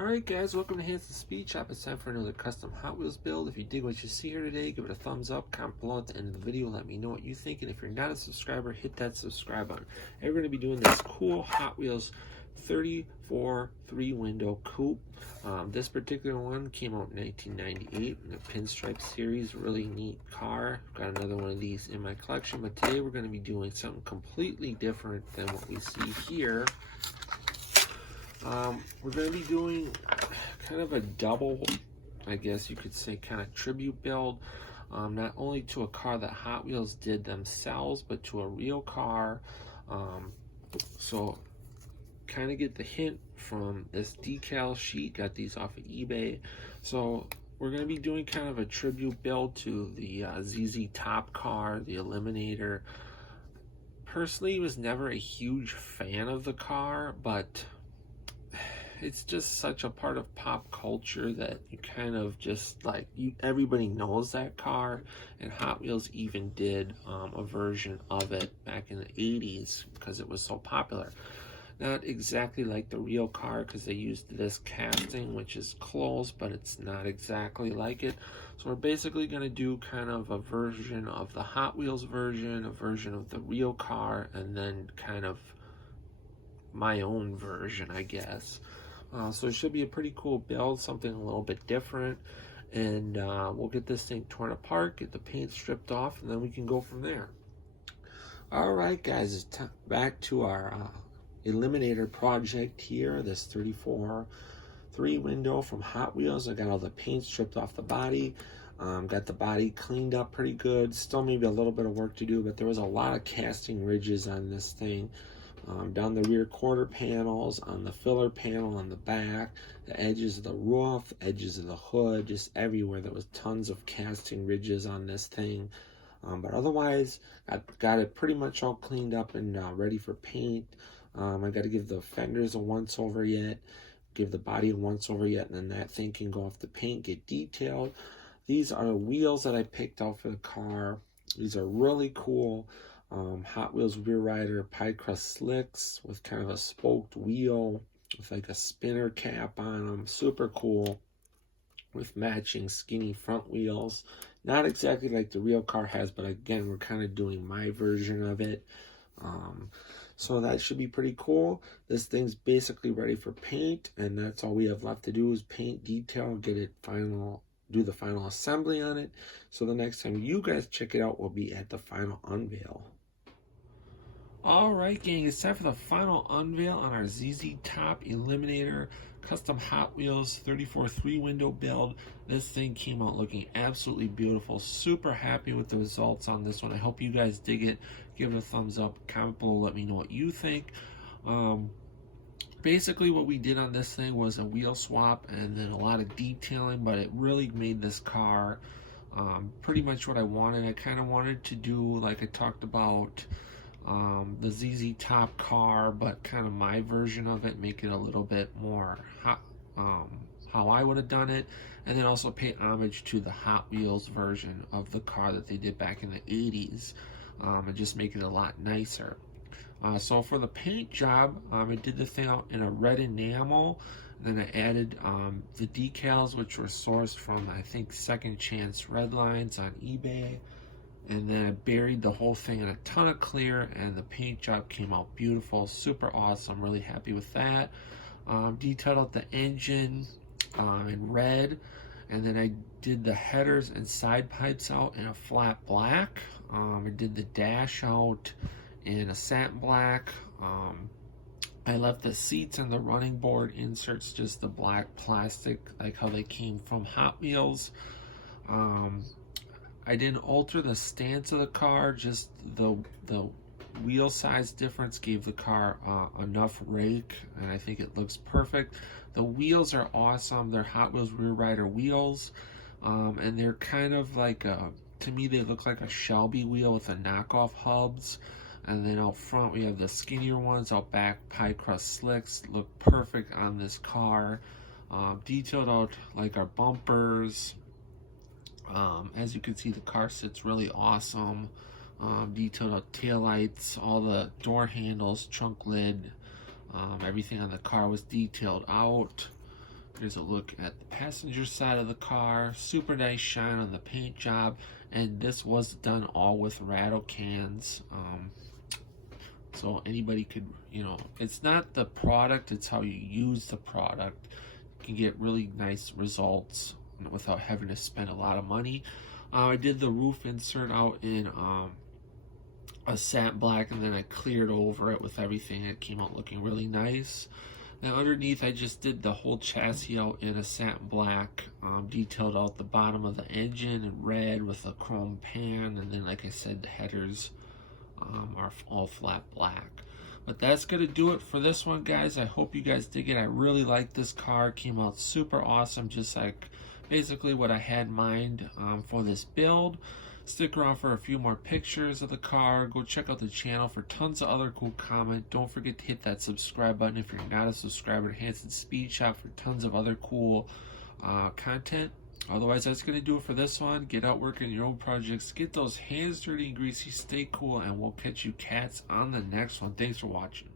Alright guys, welcome to Hansens Speed Shop. It's time for another custom Hot Wheels build. If you dig what you see here today, give it a thumbs up, comment below at the end of the video, let me know what you think, and if you're not a subscriber, hit that subscribe button. And we're going to be doing this cool Hot Wheels 34 3-window coupe. This particular one came out in 1998 in the Pinstripe series. Really neat car. Got another one of these in my collection, but today we're going to be doing something completely different than what we see here. We're going to be doing kind of a double, I guess you could say, kind of tribute build, not only to a car that Hot Wheels did themselves, but to a real car. So kind of get the hint from this decal sheet. Got these off of eBay. So we're going to be doing kind of a tribute build to the ZZ Top car, the Eliminator. Personally, was never a huge fan of the car, but it's just such a part of pop culture that you kind of just like, everybody knows that car, and Hot Wheels even did a version of it back in the 80s because it was so popular. Not exactly like the real car because they used this casting, which is close, but it's not exactly like it. So we're basically going to do kind of a version of the Hot Wheels version, a version of the real car, and then kind of my own version, I guess. So it should be a pretty cool build, something a little bit different, and we'll get this thing torn apart, get the paint stripped off, and then we can go from there. Alright guys, it's back to our Eliminator project here, this 34 3-window from Hot Wheels. I got all the paint stripped off the body, got the body cleaned up pretty good, still maybe a little bit of work to do, but there was a lot of casting ridges on this thing. Down the rear quarter panels, on the filler panel on the back, the edges of the roof, edges of the hood, just everywhere. There was tons of casting ridges on this thing. But otherwise, I got it pretty much all cleaned up and ready for paint. I got to give the fenders a once over yet, give the body a once over yet, and then that thing can go off the paint, get detailed. These are the wheels that I picked out for the car. These are really cool. Hot Wheels rear rider pie crust slicks with kind of a spoked wheel with like a spinner cap on them. Super cool, with matching skinny front wheels. Not exactly like the real car has, but again, we're kind of doing my version of it. So that should be pretty cool. This thing's basically ready for paint, and that's all we have left to do is paint, detail, get it final, do the final assembly on it. So the next time you guys check it out will be at the final unveil. Alright gang, it's time for the final unveil on our ZZ Top Eliminator custom Hot Wheels 34 3-window build. This thing came out looking absolutely beautiful. Super happy with the results on this one. I hope you guys dig it. Give it a thumbs up, comment below, let me know what you think. Basically what we did on this thing was a wheel swap and then a lot of detailing, but it really made this car pretty much what I wanted. I kind of wanted to do, like I talked about, the ZZ Top car, but kind of my version of it, make it a little bit more how I would have done it, and then also pay homage to the Hot Wheels version of the car that they did back in the 80s, and just make it a lot nicer. So for the paint job, I did the thing out in a red enamel, and then I added the decals, which were sourced from, I think, Second Chance Red Lines on eBay. And then I buried the whole thing in a ton of clear, and the paint job came out beautiful, super awesome, really happy with that. Detailed out the engine in red, and then I did the headers and side pipes out in a flat black. I did the dash out in a satin black. I left the seats and the running board inserts just the black plastic, like how they came from Hot Wheels. I didn't alter the stance of the car, just the wheel size difference gave the car enough rake, and I think it looks perfect. The wheels are awesome. They're Hot Wheels rear rider wheels, and they're kind of like to me they look like a Shelby wheel with the knockoff hubs. And then out front we have the skinnier ones. Out back, pie crust slicks look perfect on this car. Detailed out like our bumpers. As you can see, the car sits really awesome. Detailed out taillights, all the door handles, trunk lid, everything on the car was detailed out. Here's a look at the passenger side of the car. Super nice shine on the paint job, and this was done all with rattle cans. So anybody could, you know, it's not the product, it's how you use the product. You can get really nice results without having to spend a lot of money. I did the roof insert out in a satin black, and then I cleared over it with everything. It came out looking really nice. Now underneath, I just did the whole chassis out in a satin black, detailed out the bottom of the engine in red with a chrome pan, and then like I said, the headers are all flat black. But that's going to do it for this one, guys. I hope you guys dig it. I really like this car. It came out super awesome, just like basically what I had in mind for this build. Stick around for a few more pictures of the car. Go check out the channel for tons of other cool content. Don't forget to hit that subscribe button if you're not a subscriber to Hansens Speed Shop for tons of other cool content. Otherwise, that's going to do it for this one. Get out working your own projects. Get those hands dirty and greasy. Stay cool, and we'll catch you cats on the next one. Thanks for watching.